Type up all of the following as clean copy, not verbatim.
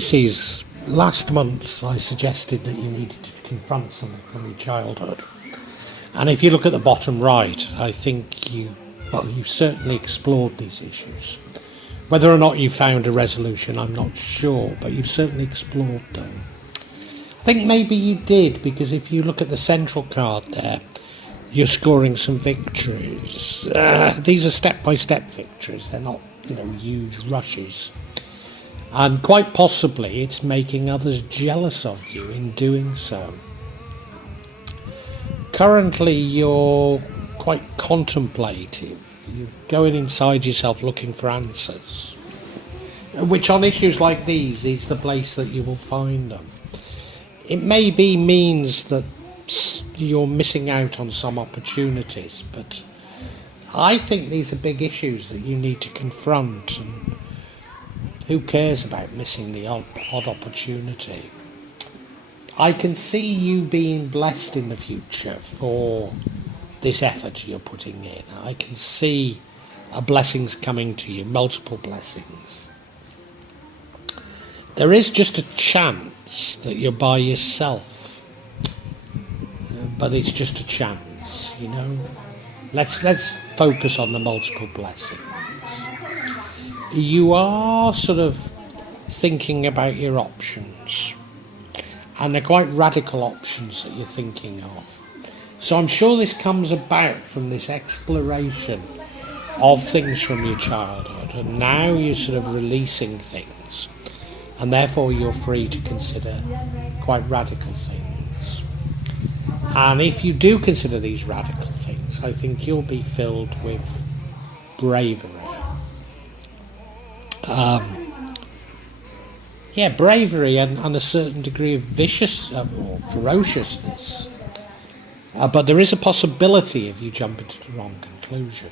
Pisces, last month I suggested that you needed to confront something from your childhood. And if you look at the bottom right, I think you certainly explored these issues. Whether or not you found a resolution, I'm not sure, but you've certainly explored them. I think maybe you did, because if you look at the central card there, you're scoring some victories. These are step-by-step victories. They're not, huge rushes. And quite possibly it's making others jealous of you in doing so. Currently you're quite contemplative. You're going inside yourself looking for answers, which on issues like these is the place that you will find them. It maybe means that you're missing out on some opportunities, but I think these are big issues that you need to confront, and who cares about missing the odd opportunity? I can see you being blessed in the future for this effort you're putting in. I can see blessings coming to you, multiple blessings. There is just a chance that you're by yourself, but it's just a chance, Let's focus on the multiple blessings. You are sort of thinking about your options, and they're quite radical options that you're thinking of. So I'm sure this comes about from this exploration of things from your childhood, and now you're sort of releasing things, and therefore you're free to consider quite radical things. And if you do consider these radical things, I think you'll be filled with bravery. Bravery and a certain degree of vicious or ferociousness. But there is a possibility if you jump into the wrong conclusion.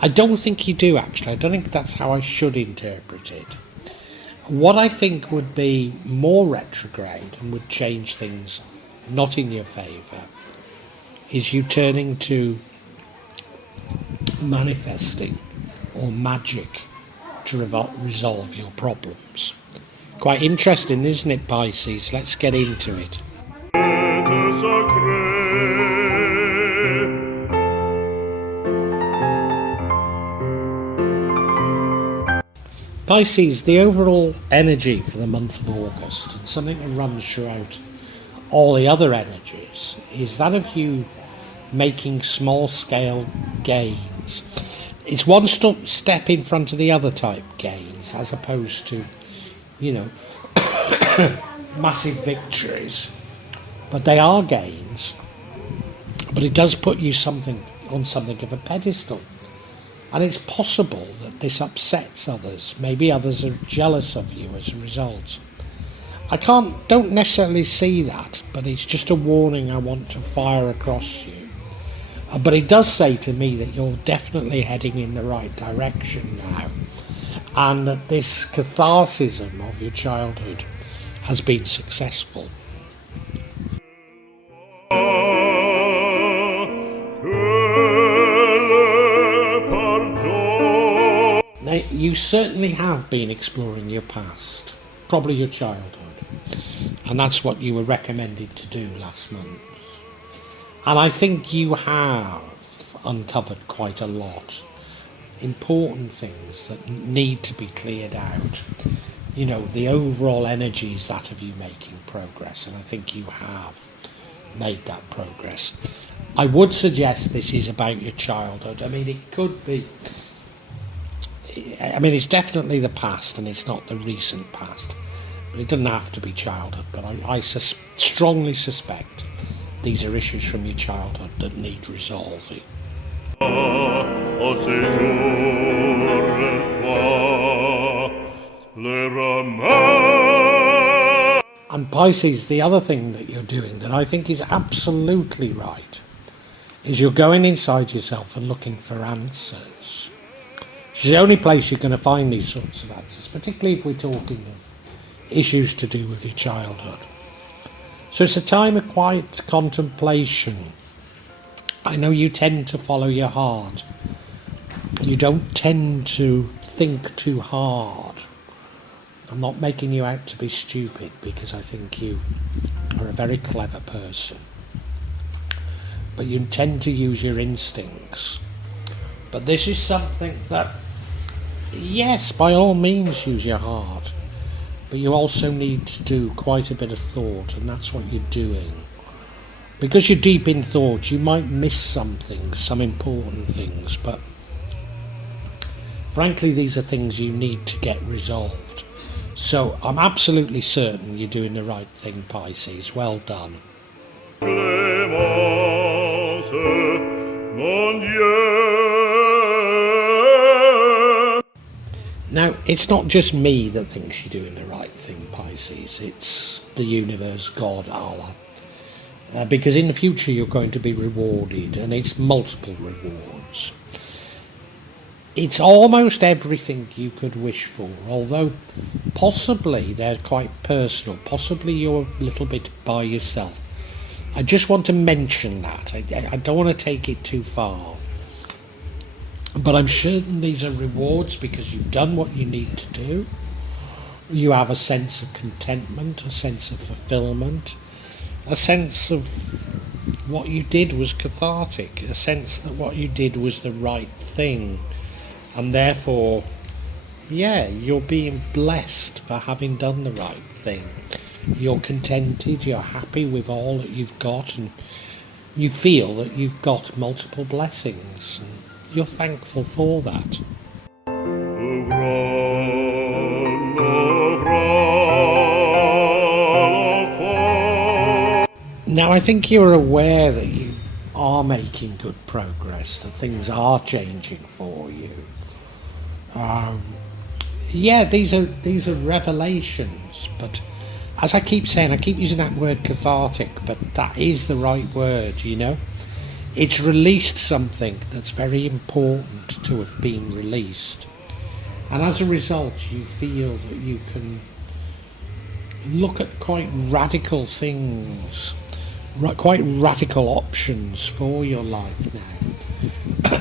I don't think you do, actually. I don't think that's how I should interpret it. What I think would be more retrograde and would change things not in your favour is you turning to manifesting or magic to resolve your problems. Quite interesting, isn't it, Pisces? Let's get into it. Pisces, the overall energy for the month of August, and something that runs throughout all the other energies, is that of you making small-scale gains. It's one step in front of the other type gains, as opposed to, massive victories. But they are gains. But it does put you on something of a pedestal. And it's possible that this upsets others. Maybe others are jealous of you as a result. I don't necessarily see that, but it's just a warning I want to fire across you. But it does say to me that you're definitely heading in the right direction now, and that this catharsism of your childhood has been successful. Now, you certainly have been exploring your past, probably your childhood, and that's what you were recommended to do last month. And I think you have uncovered quite a lot. Important things that need to be cleared out. The overall energy is that of you making progress, and I think you have made that progress. I would suggest this is about your childhood. It could be. It's definitely the past, and it's not the recent past. But it doesn't have to be childhood, but I strongly suspect these are issues from your childhood that need resolving. And Pisces, the other thing that you're doing that I think is absolutely right is you're going inside yourself and looking for answers. It's the only place you're going to find these sorts of answers, particularly if we're talking of issues to do with your childhood. So it's a time of quiet contemplation. I know you tend to follow your heart. You don't tend to think too hard. I'm not making you out to be stupid, because I think you are a very clever person. But you tend to use your instincts. But this is something that, yes, by all means use your heart. But you also need to do quite a bit of thought, and that's what you're doing. Because you're deep in thought, you might miss some things, some important things, but frankly, these are things you need to get resolved. So I'm absolutely certain you're doing the right thing, Pisces. Well done. Now, it's not just me that thinks you're doing the right thing, Pisces. It's the universe, God, Allah. Because in the future you're going to be rewarded, and it's multiple rewards. It's almost everything you could wish for, although possibly they're quite personal. Possibly you're a little bit by yourself. I just want to mention that. I don't want to take it too far. But I'm certain these are rewards because you've done what you need to do. You have a sense of contentment, a sense of fulfillment, a sense of what you did was cathartic, a sense that what you did was the right thing. And therefore, yeah, you're being blessed for having done the right thing. You're contented, you're happy with all that you've got, and you feel that you've got multiple blessings, and you're thankful for that. Now, I think you're aware that you are making good progress, that things are changing for you. Yeah, these are revelations, but as I keep saying, I keep using that word cathartic, but that is the right word, you know. It's released something that's very important to have been released. And as a result, you feel that you can look at quite radical things, quite radical options for your life now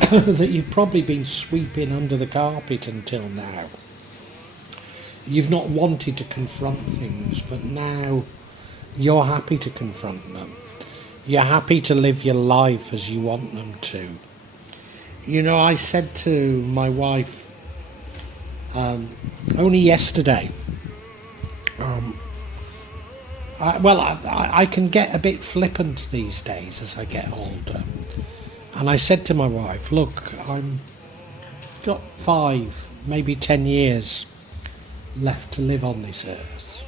that you've probably been sweeping under the carpet until now. You've not wanted to confront things, but now you're happy to confront them. You're happy to live your life as you want them to. You know, I said to my wife only yesterday, I can get a bit flippant these days as I get older. And I said to my wife, look, I've got 5, maybe 10 years left to live on this earth.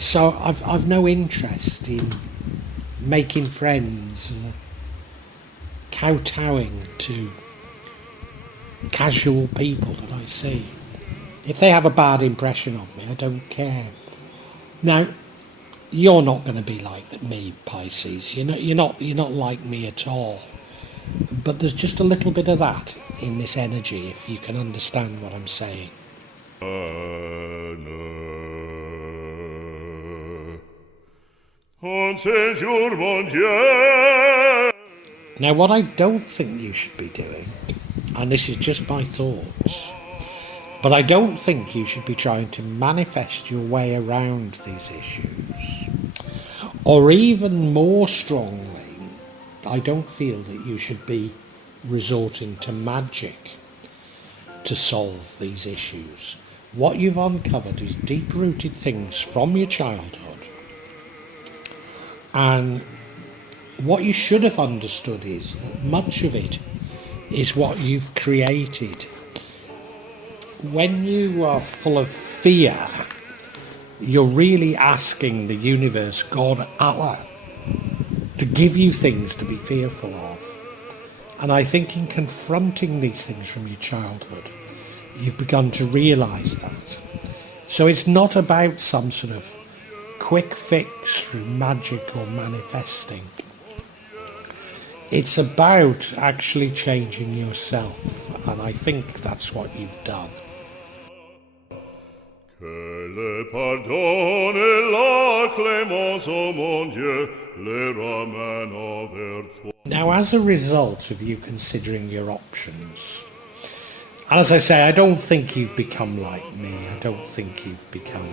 So I've no interest in making friends and kowtowing to casual people that I see. If they have a bad impression of me, I don't care. Now, you're not going to be like me, Pisces. You're not like me at all. But there's just a little bit of that in this energy, if you can understand what I'm saying. Now, what I don't think you should be doing, and this is just my thoughts, but I don't think you should be trying to manifest your way around these issues. Or even more strongly, I don't feel that you should be resorting to magic to solve these issues. What you've uncovered is deep-rooted things from your childhood. And what you should have understood is that much of it is what you've created. When you are full of fear, you're really asking the universe, God, Allah, to give you things to be fearful of. And I think in confronting these things from your childhood, you've begun to realise that. So it's not about some sort of quick fix through magic or manifesting. It's about actually changing yourself, and I think that's what you've done. Now, as a result of you considering your options, And as I say, I don't think you've become like me. I don't think you've become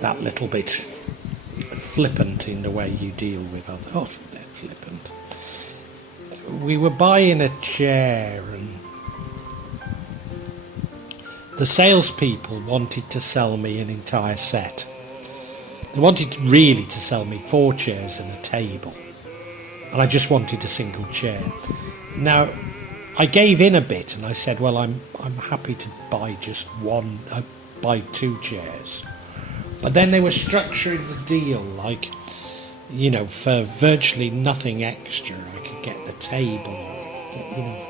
that little bit flippant in the way you deal with others. Oh, they're flippant. We were buying a chair and the salespeople wanted to sell me an entire set. They wanted really to sell me 4 chairs and a table. And I just wanted a single chair. Now, I gave in a bit and I said, well, I'm happy to buy just one, buy 2 chairs. But then they were structuring the deal like, you know, for virtually nothing extra, I could get the table, I could get, you know.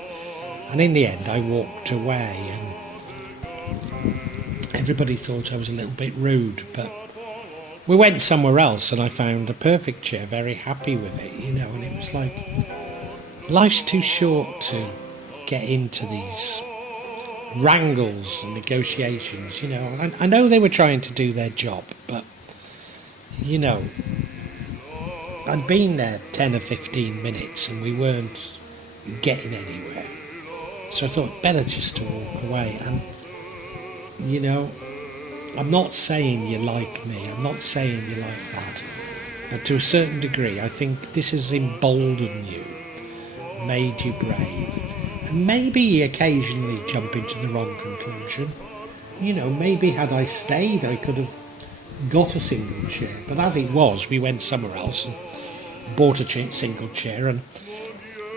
And in the end, I walked away and everybody thought I was a little bit rude, but we went somewhere else and I found a perfect chair, very happy with it, you know, and it was like, life's too short to get into these wrangles and negotiations, you know. I know they were trying to do their job, but, you know, I'd been there 10 or 15 minutes and we weren't getting anywhere. So I thought, better just to walk away. And, you know, I'm not saying you like me, I'm not saying you like that, but to a certain degree, I think this has emboldened you, made you brave. And maybe occasionally jump into the wrong conclusion. You know, maybe had I stayed, I could have got a single chair. But as it was, we went somewhere else and bought a single chair, and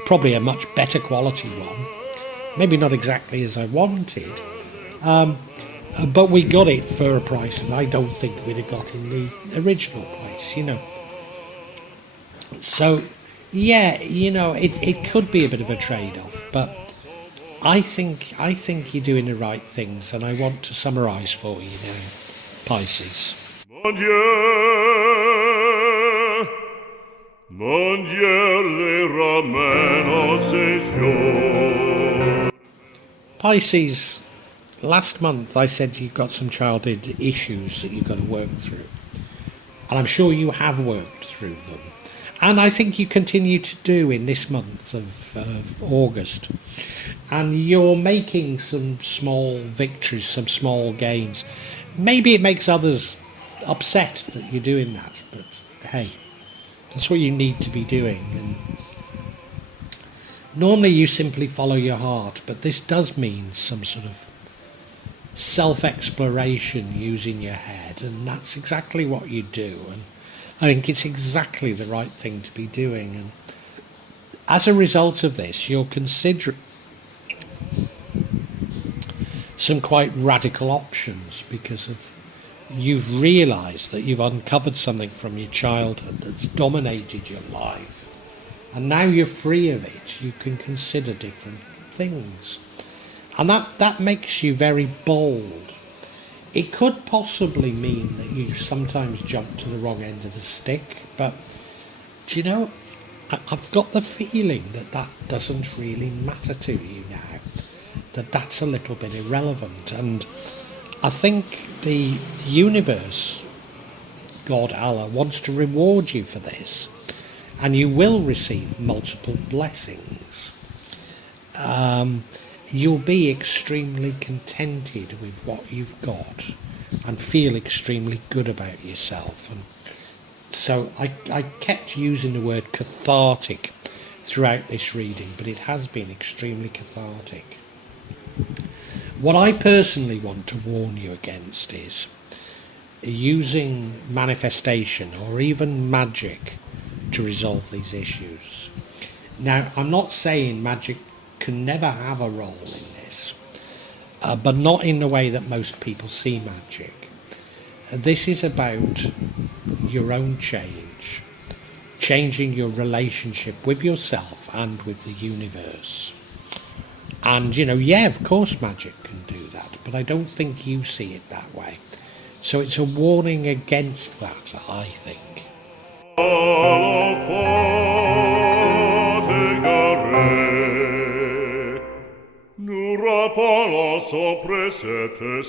probably a much better quality one. Maybe not exactly as I wanted, but we got it for a price that I don't think we'd have got in the original place, you know. So, yeah, you know, it could be a bit of a trade-off, but I think you're doing the right things, and I want to summarise for you now, Pisces. Mon Dieu les ramène au séjour. Pisces, last month I said you've got some childhood issues that you've got to work through. And I'm sure you have worked through them. And I think you continue to do in this month of August. And you're making some small victories, some small gains. Maybe it makes others upset that you're doing that, but hey, that's what you need to be doing. And normally you simply follow your heart, but this does mean some sort of self-exploration using your head, and that's exactly what you do. And I think it's exactly the right thing to be doing. And as a result of this, you're considering some quite radical options because of you've realised that you've uncovered something from your childhood that's dominated your life, and now you're free of it. You can consider different things, and that makes you very bold. It could possibly mean that you sometimes jump to the wrong end of the stick, but do you know, I've got the feeling that doesn't really matter to you now, that's a little bit irrelevant. And I think the universe, God, Allah, wants to reward you for this, and you will receive multiple blessings. You'll be extremely contented with what you've got and feel extremely good about yourself. And so I kept using the word cathartic throughout this reading, but it has been extremely cathartic. What I personally want to warn you against is using manifestation or even magic to resolve these issues. Now, I'm not saying magic can never have a role in this, but not in the way that most people see magic. This is about your own change, changing your relationship with yourself and with the universe. And, you know, yeah, of course magic can do that, but I don't think you see it that way. So it's a warning against that, I think. Nous rappelons son précepte